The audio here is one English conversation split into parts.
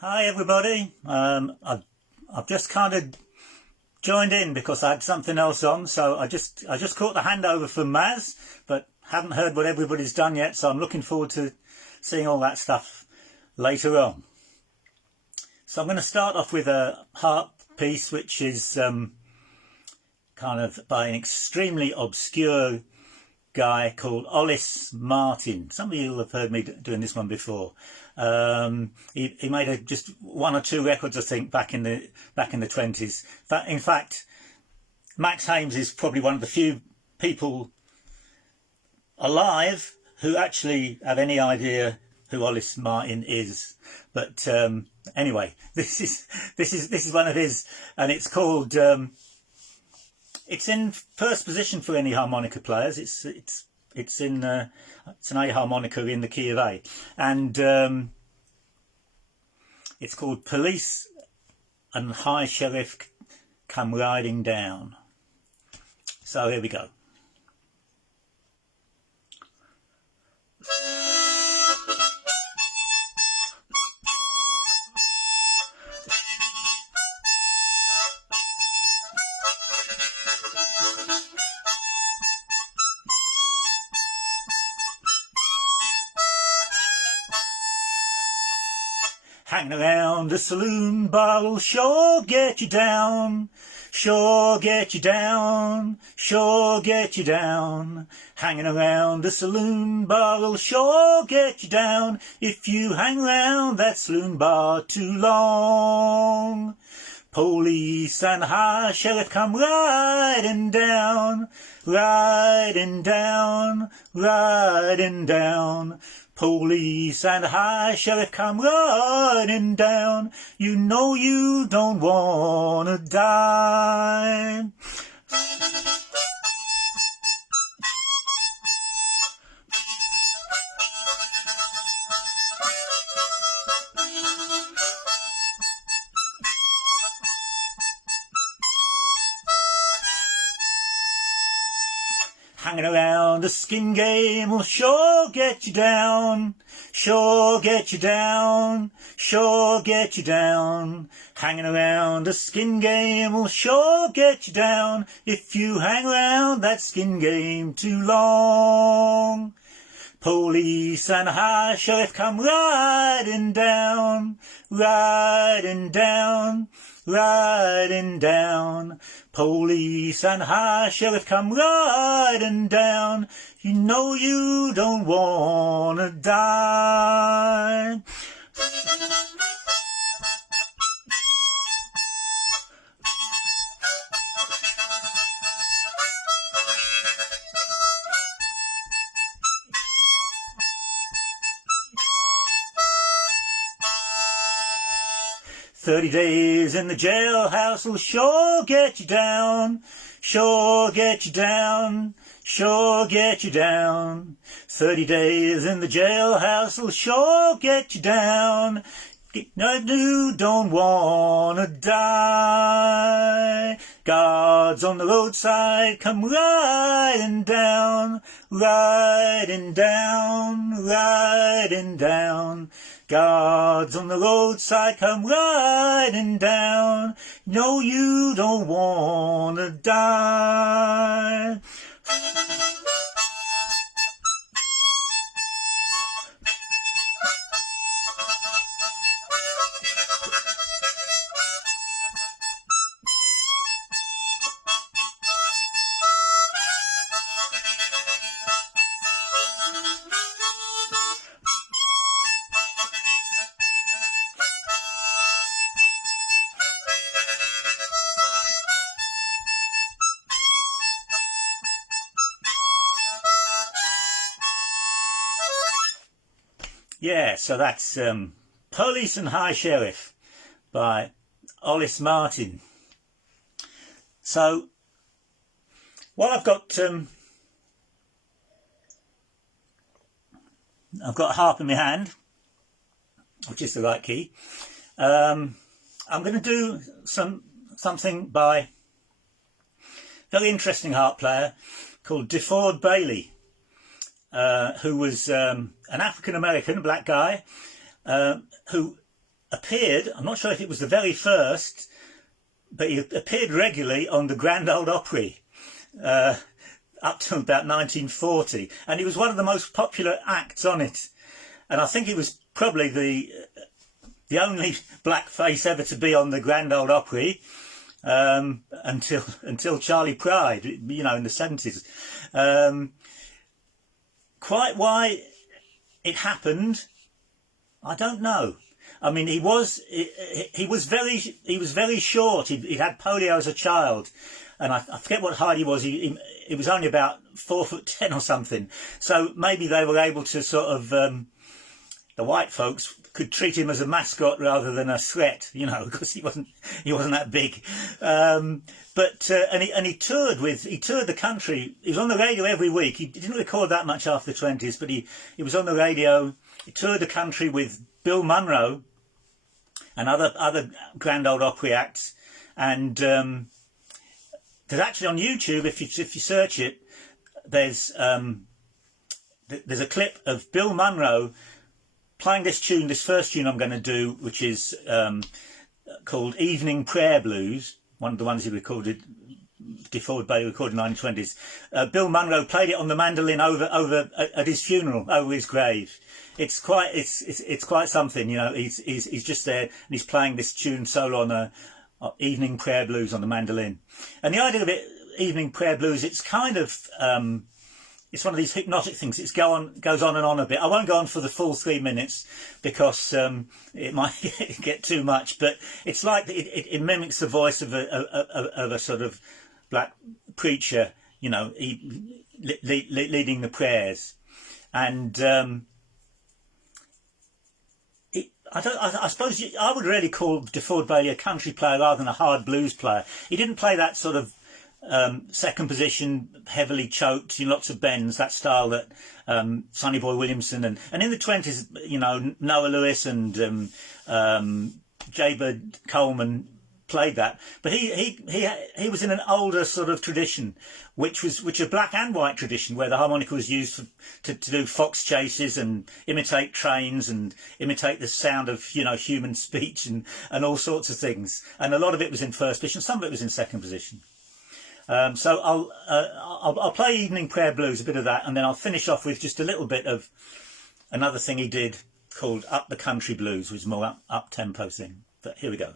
Hi everybody. I've just kind of joined in because I had something else on, so I just caught the handover from Maz, but haven't heard what everybody's done yet. So I'm looking forward to seeing all that stuff later on. So I'm going to start off with a harp piece, which is kind of by an extremely obscure guy called Ollis Martin. Some of you will have heard me doing this one before. He made just one or two records, I think, back in the 20s. In fact, Max Hames is probably one of the few people alive who actually have any idea who Ollis Martin is. But anyway, this is one of his, and it's called. It's in first position for any harmonica players. It's an A harmonica in the key of A, and it's called Police and High Sheriff Come Riding Down. So here we go. Hanging around the saloon bar'll sure get you down, sure get you down, sure get you down. Hanging around the saloon bar'll sure get you down if you hang around that saloon bar too long. Police and high sheriff come riding down, riding down, riding down. Police and high sheriff come riding down. You know you don't wanna die. Hanging around the skin game will sure get you down, sure get you down, sure get you down. Hanging around the skin game will sure get you down if you hang around that skin game too long. Police and high sheriff come riding down, riding down, riding down. Police and high sheriff come riding down. You know you don't wanna die. 30 days in the jailhouse will sure get you down, sure get you down, sure get you down. 30 days in the jailhouse will sure get you down. You don't wanna die. Guards on the roadside come riding down, riding down, riding down. Guards on the roadside come riding down. No, you don't wanna die. Yeah, so that's Police and High Sheriff by Ollis Martin. So, while I've got a harp in my hand, which is the right key, I'm going to do something by a very interesting harp player called DeFord Bailey. Who was an African American, black guy, who appeared, I'm not sure if it was the very first, but he appeared regularly on the Grand Ole Opry up to about 1940, and he was one of the most popular acts on it. And I think he was probably the only black face ever to be on the Grand Ole Opry until Charlie Pride, you know, in the 70s. Quite why it happened, I don't know. I mean, he was very short. He had polio as a child, and I forget what height he was. He was only about 4'10" or something. So maybe they were able to sort of the white folks could treat him as a mascot rather than a threat, you know, because he wasn't that big. And he toured the country. He was on the radio every week. He didn't record that much after the 20s, but he was on the radio. He toured the country with Bill Monroe and other Grand Ole Opry acts. And there's actually on YouTube, if you search it, there's a clip of Bill Monroe playing this first tune I'm going to do, which is called Evening Prayer Blues, one of the ones he recorded, DeFord Bailey recorded in the 1920s. Bill Monroe played it on the mandolin over at his funeral, over his grave. It's quite something, you know. He's just there and he's playing this tune solo on Evening Prayer Blues on the mandolin. And the idea of it, Evening Prayer Blues, it's kind of it's one of these hypnotic things. It goes on and on a bit. I won't go on for the full 3 minutes because it might get too much. But it's like it mimics the voice of a sort of black preacher, you know, leading the prayers. And I suppose I would really call DeFord Bailey a country player rather than a hard blues player. He didn't play that sort of second position, heavily choked, lots of bends, that style that Sonny Boy Williamson and in the 20s, you know, Noah Lewis and J. Bird Coleman played that. But he was in an older sort of tradition, which a black and white tradition, where the harmonica was used to do fox chases and imitate trains and imitate the sound of, you know, human speech and all sorts of things. And a lot of it was in first position, some of it was in second position. So I'll play Evening Prayer Blues, a bit of that, and then I'll finish off with just a little bit of another thing he did called Up the Country Blues, which is more up-tempo thing. But here we go.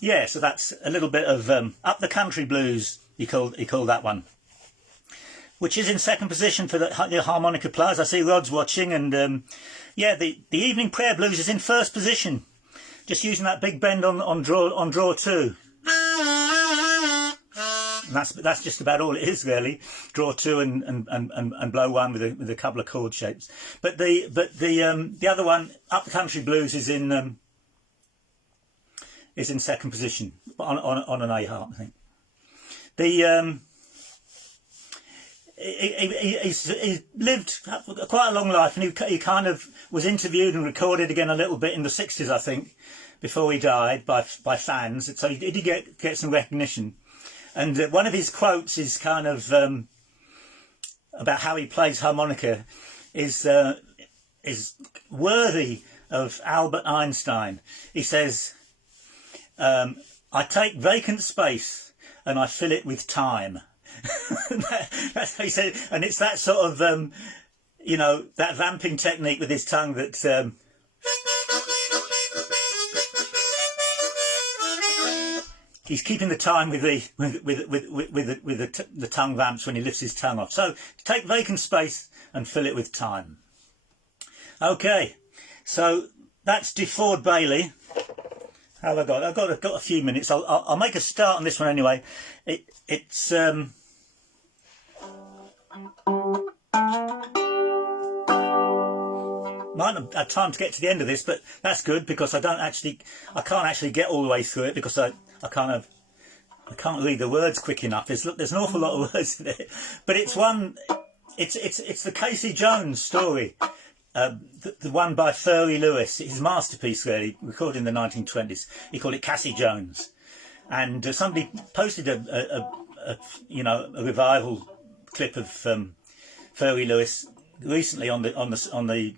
yeah, so that's a little bit of Up the Country Blues, he called that one, which is in second position for the harmonica players. I see Rod's watching, and yeah, the Evening Prayer Blues is in first position, just using that big bend on draw 2. And that's just about all it is, really. Draw 2 and blow 1 with a couple of chord shapes. But the other one, Up the Country Blues, is in second position on an A harp, I think. He lived quite a long life, and he kind of was interviewed and recorded again a little bit in the 60s, I think, before he died by fans. So he did get some recognition. And one of his quotes is kind of about how he plays harmonica is worthy of Albert Einstein. He says, "I take vacant space and I fill it with time." That's how he said, and it's that sort of you know, that vamping technique with his tongue that. He's keeping the time with the tongue vamps when he lifts his tongue off. So take vacant space and fill it with time. Okay, so that's De Ford Bailey. How have I got? I've got a few minutes. I'll make a start on this one anyway. It's might not have time to get to the end of this, but that's good because I can't actually get all the way through it because I can't read the words quick enough. There's an awful lot of words in it, but it's the Casey Jones story, the one by Furry Lewis. His masterpiece, really, recorded in the 1920s. He called it Cassie Jones, and somebody posted a revival clip of Furry Lewis recently on the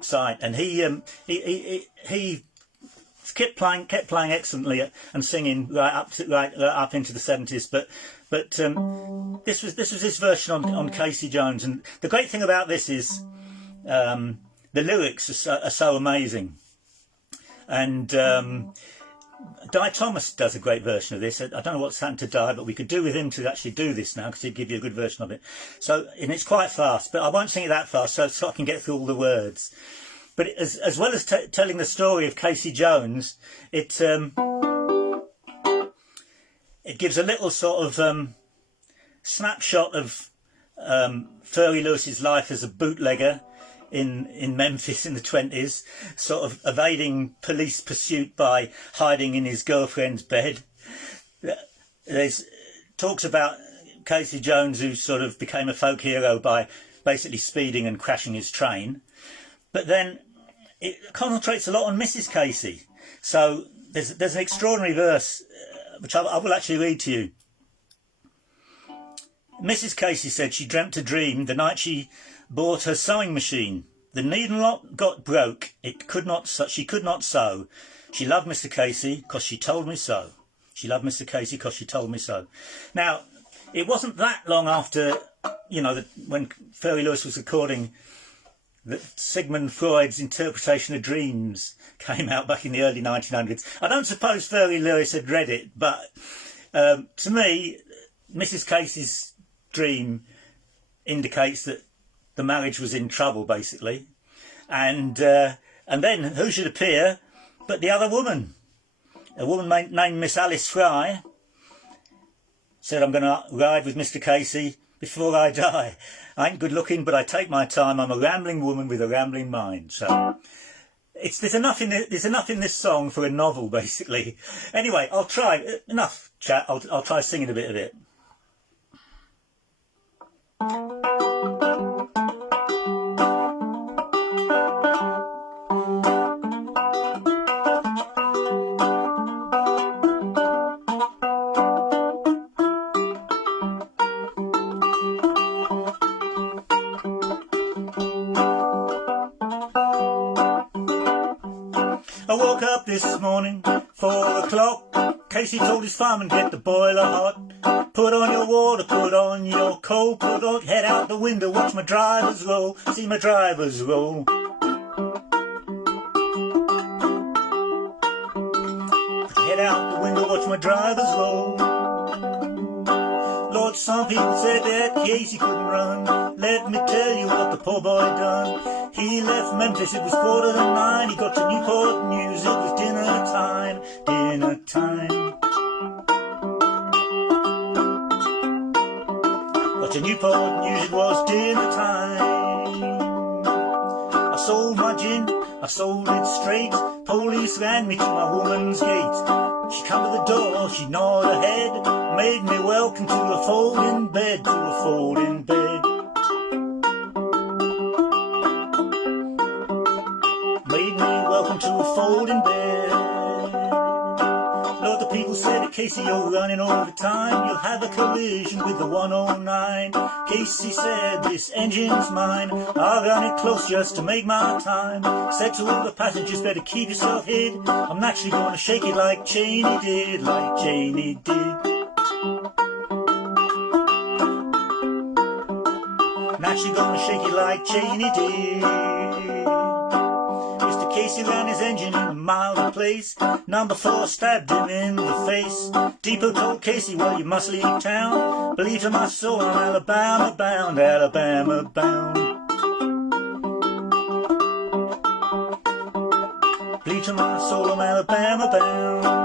site, and he kept playing excellently and singing right up into the 70s. But this was his version on Casey Jones, and the great thing about this is the lyrics are so amazing, and Di Thomas does a great version of this. I don't know what's happened to Di, but we could do with him to actually do this now because he'd give you a good version of it. So, and it's quite fast, but I won't sing it that fast so I can get through all the words. But as well as telling the story of Casey Jones, it gives a little sort of snapshot of Furry Lewis's life as a bootlegger in Memphis in the 20s, sort of evading police pursuit by hiding in his girlfriend's bed. There's talks about Casey Jones, who sort of became a folk hero by basically speeding and crashing his train. But then it concentrates a lot on Mrs. Casey. So there's an extraordinary verse, which I will actually read to you. Mrs. Casey said she dreamt a dream the night she bought her sewing machine. The needle lock got broke. She could not sew. She loved Mr. Casey because she told me so. She loved Mr. Casey because she told me so. Now, it wasn't that long after, when Furry Lewis was recording, that Sigmund Freud's interpretation of dreams came out back in the early 1900s. I don't suppose Furry Lewis had read it, but to me, Mrs. Casey's dream indicates that the marriage was in trouble, basically, and then who should appear but the other woman, a woman named Miss Alice Fry. Said, "I'm going to ride with Mr. Casey before I die. I ain't good looking, but I take my time. I'm a rambling woman with a rambling mind." So there's enough in this song for a novel, basically. Anyway, I'll try. Enough chat. I'll try singing a bit of it. I woke up this morning, 4 o'clock. Casey told his fireman, get the boiler hot. Put on your water, put on your coat, head out the window, watch my drivers roll, see my drivers roll. Head out the window, watch my drivers roll. Lord, some people said that Casey couldn't run. Let me tell you what the poor boy done. He left Memphis, it was 9:15. He got to Newport News, it was dinner time. Dinner time. Got to Newport News, it was dinner time. I sold my gin, I sold it straight. Police ran me to my woman's gate. She come to the door, she nodded her head, made me welcome to a folding bed, to a folding bed. Made me welcome to a folding bed. Lord, the people said, Casey, you're running all the time. You'll have a collision with the 109. Casey said, this engine's mine. I'll run it close just to make my time. Said to all the passengers, better keep yourself hid. I'm naturally going to shake it like Cheney did, like Cheney did. Naturally going to shake it like Cheney did. Casey ran his engine in a mild place. Number 4 stabbed him in the face. Depot told Casey, well, you must leave town. Believe to my soul, I'm Alabama bound, Alabama bound. Believe to my soul, I'm Alabama bound.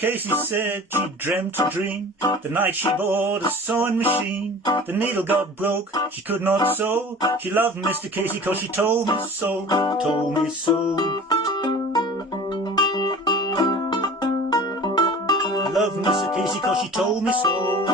Casey said she dreamt a dream the night she bought a sewing machine. The needle got broke, she could not sew. She loved Mr. Casey 'cause she told me so, told me so. I love Mr. Casey 'cause she told me so.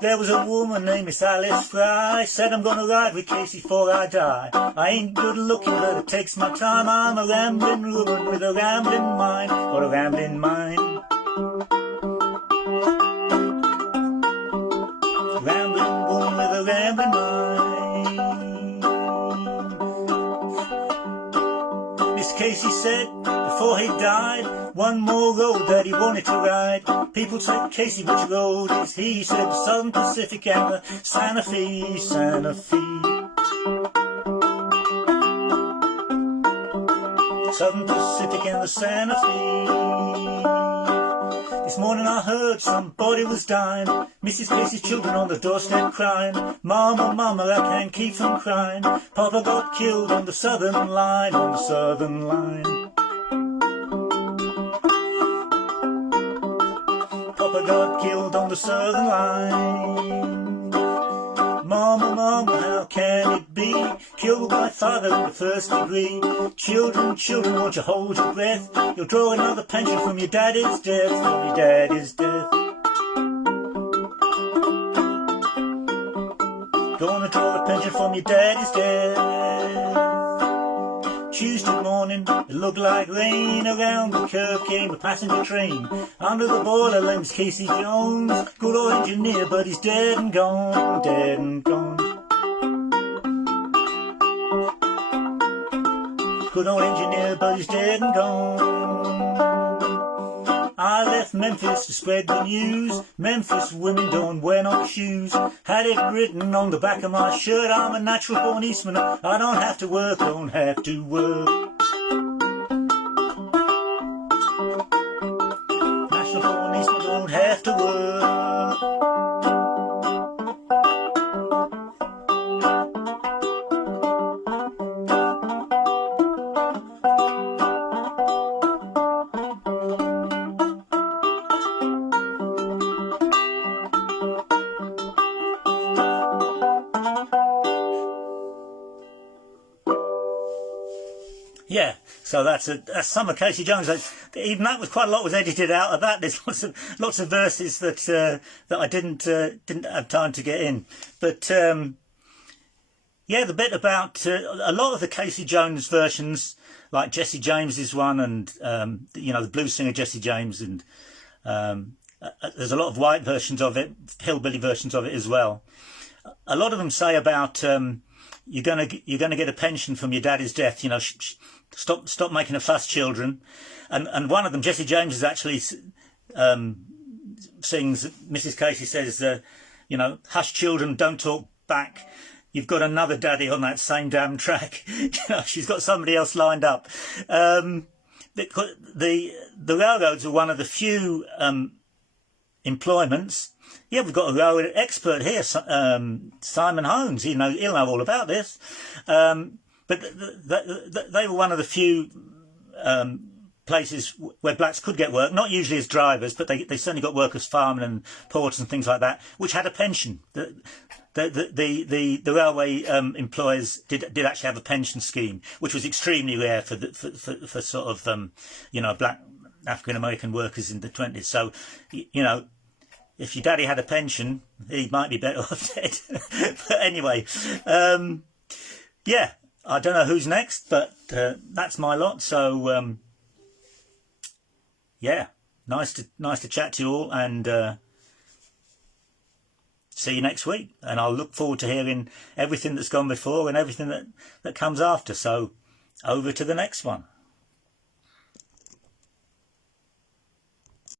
There was a woman named Miss Alice Fry, said I'm gonna ride with Casey before I die. I ain't good looking, but it takes my time. I'm a rambling woman with a rambling mind, got a rambling mind. Rambling woman with a rambling mind. Mr. Casey said before he died, one more road that he wanted to ride. People said, Casey, which road is he? He said, the Southern Pacific and the Santa Fe, Santa Fe. Southern Pacific and the Santa Fe. This morning I heard somebody was dying. Mrs. Casey's children on the doorstep crying. Mama, mama, I can't keep from crying. Papa got killed on the southern line, on the southern line. Papa got killed on the southern line. Mama, mama, how can it be? Killed by father in the first degree. Children, children, won't you hold your breath? You'll draw another pension from your daddy's death, from your daddy's death. Gonna draw a pension from your daddy's death. Tuesday morning, it looked like rain. Around the curve came a passenger train. Under the boiler lay was Casey Jones. Good old engineer, but he's dead and gone, dead and gone. Good old engineer, but he's dead and gone. I left Memphis to spread the news. Memphis women don't wear no shoes. Had it written on the back of my shirt, I'm a natural born Eastman. I don't have to work, don't have to work. Natural born Eastman, don't have to work. Yeah, so that's some of Casey Jones. Even that was quite a lot was edited out of that. There's lots of verses that I didn't have time to get in. But yeah, the bit about a lot of the Casey Jones versions, like Jesse James's one, and the blues singer Jesse James, and there's a lot of white versions of it, hillbilly versions of it as well. A lot of them say about you're gonna get a pension from your daddy's death. You know, stop making a fuss, children. And one of them, Jesse James, is actually sings. Mrs. Casey says, you know, hush, children, don't talk back. You've got another daddy on that same damn track. You know, she's got somebody else lined up. The railroads are one of the few employments. Yeah, we've got a railroad expert here, Simon Holmes. He'll know all about this. But they were one of the few places where blacks could get work, not usually as drivers, but they certainly got work as firemen and porters and things like that, which had a pension. The railway employers did actually have a pension scheme, which was extremely rare for sort of you know, black African American workers in the 20s. So, you know, if your daddy had a pension, he might be better off dead. But anyway, yeah, I don't know who's next, but that's my lot. So yeah, nice to chat to you all, and see you next week. And I'll look forward to hearing everything that's gone before and everything that comes after. So over to the next one.